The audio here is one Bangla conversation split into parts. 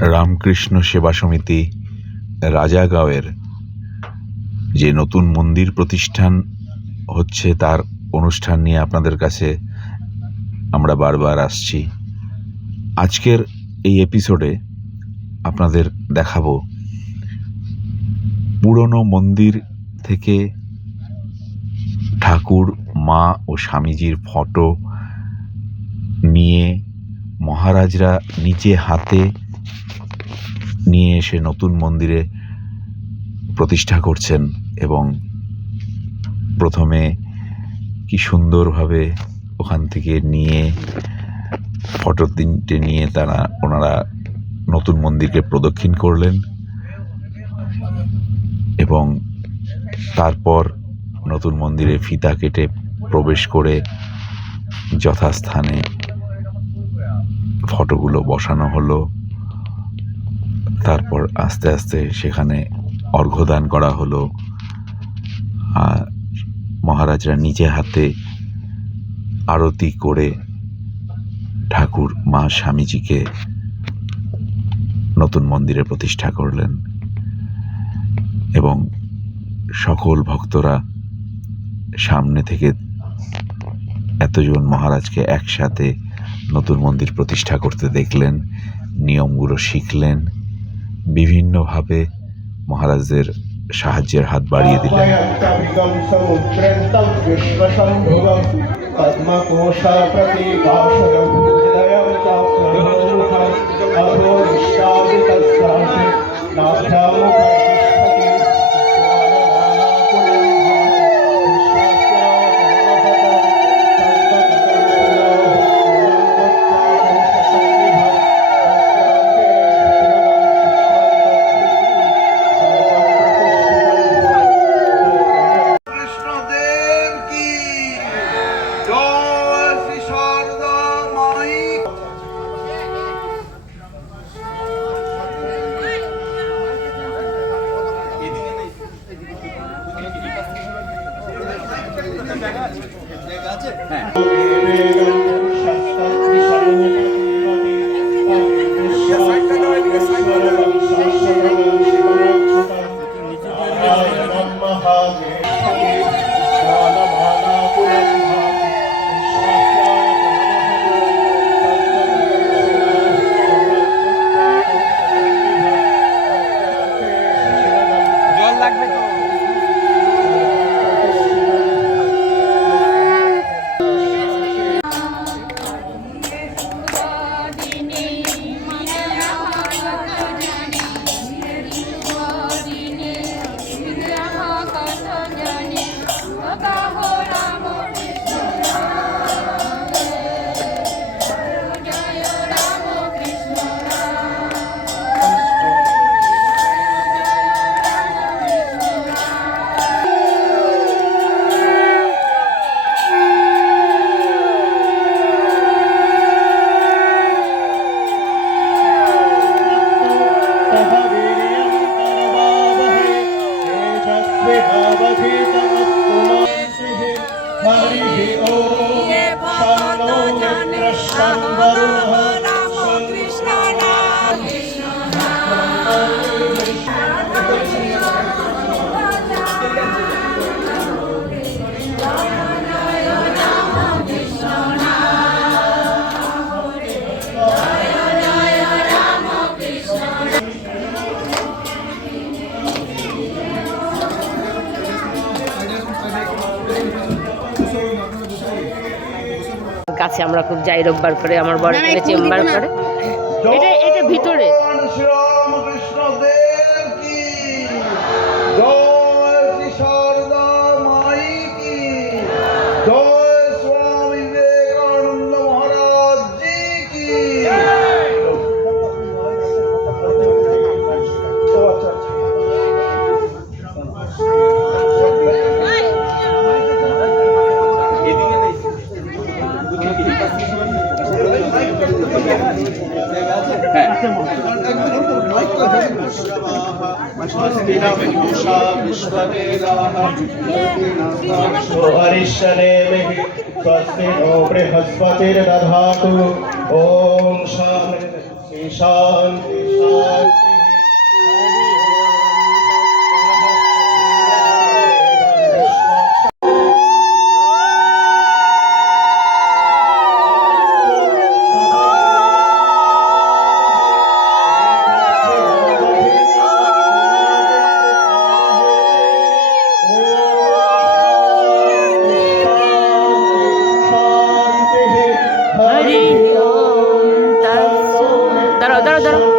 রামকৃষ্ণ সেবা সমিতি রাজাগাঁওয়ের যে নতুন মন্দির প্রতিষ্ঠান হচ্ছে তার অনুষ্ঠান নিয়ে আপনাদের কাছে আমরা বারবার আসছি। আজকের এই এপিসোডে আপনাদের দেখাবো পুরনো মন্দির থেকে ঠাকুর, মা ও স্বামীজির ফটো নিয়ে মহারাজরা নিজে হাতে নিয়ে এসে নতুন মন্দিরে প্রতিষ্ঠা করছেন এবং প্রথমে কি সুন্দরভাবে ওখান থেকে নিয়ে ফটো তিনটে নিয়ে তারা, ওনারা নতুন মন্দিরকে প্রদক্ষিণ করলেন এবং তারপর নতুন মন্দিরে ফিতা কেটে প্রবেশ করে যথাস্থানে ফটোগুলো বসানো হলো। তারপর আস্তে আস্তে সেখানে অর্ঘ্যদান করা হলো। মহারাজরা নিজে হাতে আরতি করে ঠাকুর মা স্বামীজিকে নতুন মন্দিরে প্রতিষ্ঠা করলেন এবং সকল ভক্তরা সামনে থেকে এতজন মহারাজকে একসাথে নতুন মন্দির প্রতিষ্ঠা করতে দেখলেন, নিয়মগুলো শিখলেন বিভিন্নভাবে মহারাজদের সাহায্যের হাত বাড়িয়ে দিলেন। নাথ জল oh. কাছে আমরা খুব যাই রোববার করে আমার বড় চেম্বার করে। এটা এটা ভিতরে। हरिशनेमिः स्वस्ति नो बृहस्पतिर्दधातु ॐ शान्ति शान्ति शान्ति দাঁড়াও দাঁড়াও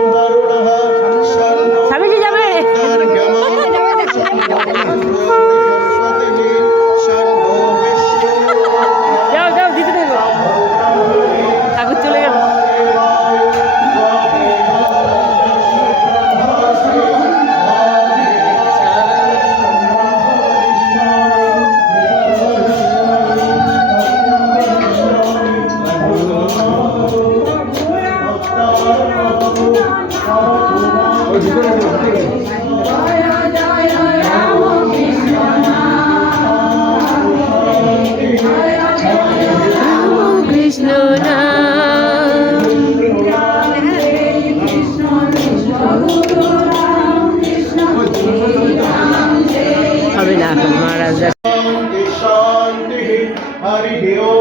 हरिभ्यो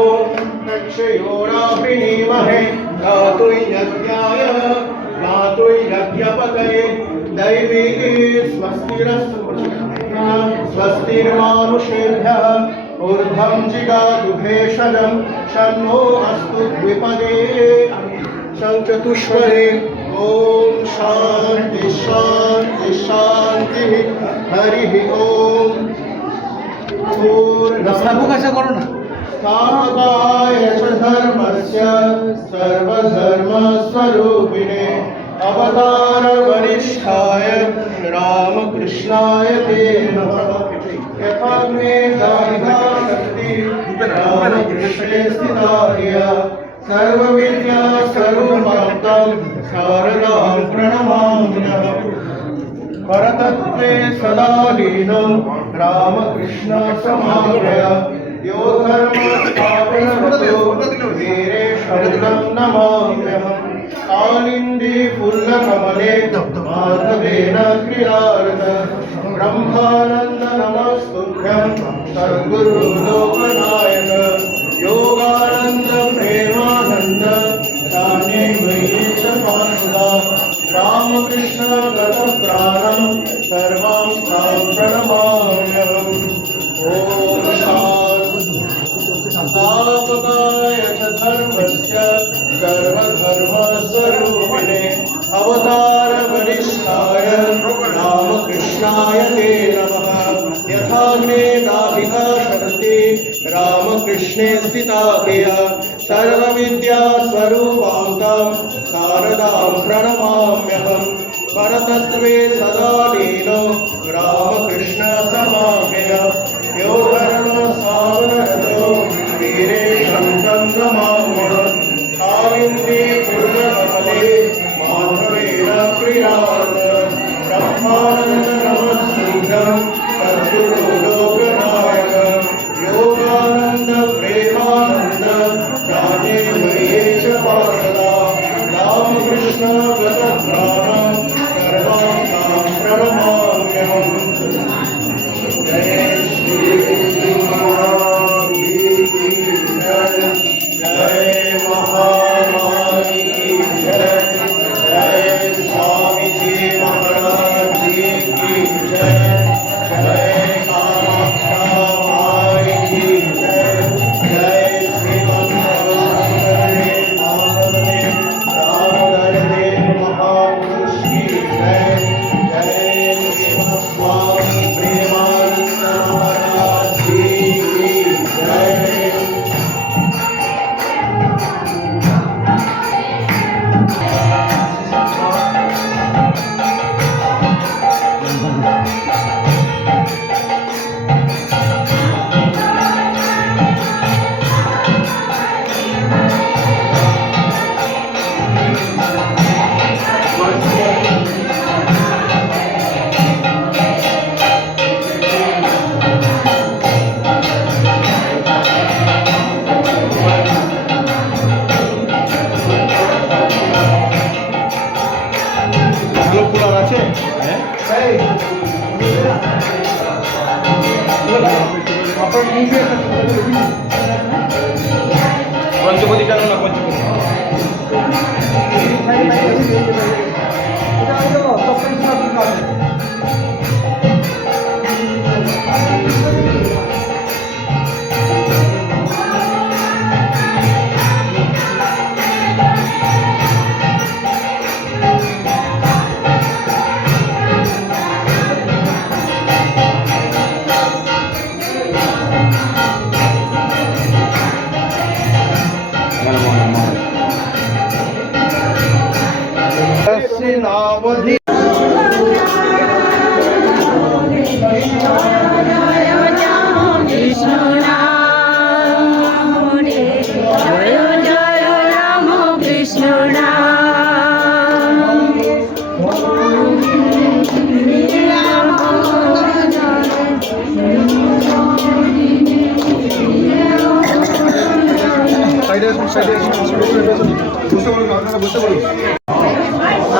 दक्षयोराभिनीमहे धातुर्यज्ञाय धातुर्यज्ञपतये दैवीति स्वस्तिरस्तु स्वस्तिर्मानुषेभ्यः। ऊर्ध्वं जिगादुभेषजं शन्नो अस्तु द्विपदे। शङ्चतुष्वरे ॐ शान्ति शान्ति, शान्तिः। हरिः ॐ ना? स्थापकाय च धर्मस्य सर्वधर्मस्वरूपिणे। अवतारवरिष्ठाय रामकृष्णाय ते यथा मे दारिका शक्ति रामकृष्णे शारदां प्रणमाम्यहम् परतत्त्वे सदा लीनो रामकृष्ण समाश्रय यो धर्मस्थापनकृतो वीरे शरणं नमाम्यहम् कालिन्दी फुल्लकमले माधवेन क्रियारत ब्रह्मानन्द नमस्तुभ्यं सद्गुरु लोकनायक योगानन्द प्रेमानन्द दाने मयि च पार्षदा रामकृष्ण गतप्राणं सर्वां तां प्रणमाम्यहम् ॐ शान्ति स्थापकाय च धर्मस्य सर्वधर्मस्वरूपिणे अवतारवरिष्ठाय रामकृष्णाय ते नमः। यथा मे दाहिका शक्ति रामकृष्णे स्थिता तेय सर्वविद्यास्वरूपान्तं शारदां प्रणमाम्यहम् परतत्त्वे सदा लीनो रामकृष्ण समागय यो धर्म सावनरतो वीरे शङ्खं नमाम्यहम् कालिन्दी पूर्णकमले माधवेन प्रियात ब्रह्मानन्द नमस्तुभ्यं सद्गुरु लोकनायक योगानन्द प्रेमानन्द राजे मये च पार्षदा रामकृष्ण गतप्राणं सर्वां तां प्रणमाम्यहम् जय Hey. Apa ini? Kan coba di dalam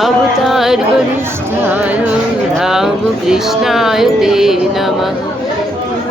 अवतार वरिष्ठाय रामकृष्णाय ते नमः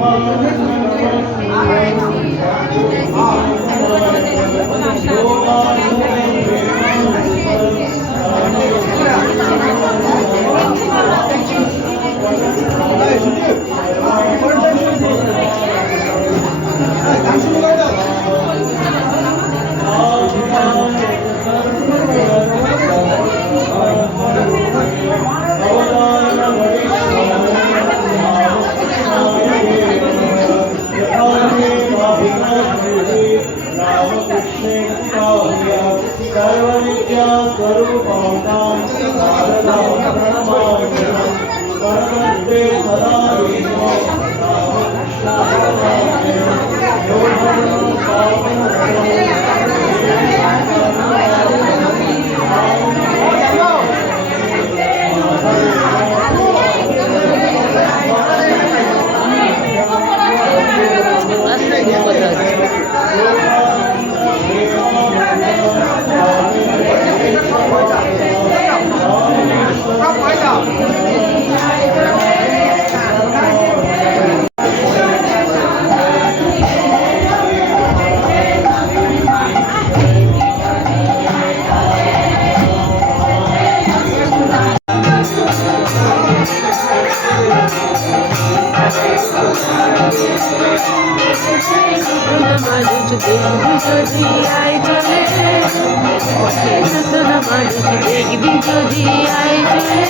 Thank you. যদি আয় চলে নতুন মানুষ দেখবি যদি আয় চলে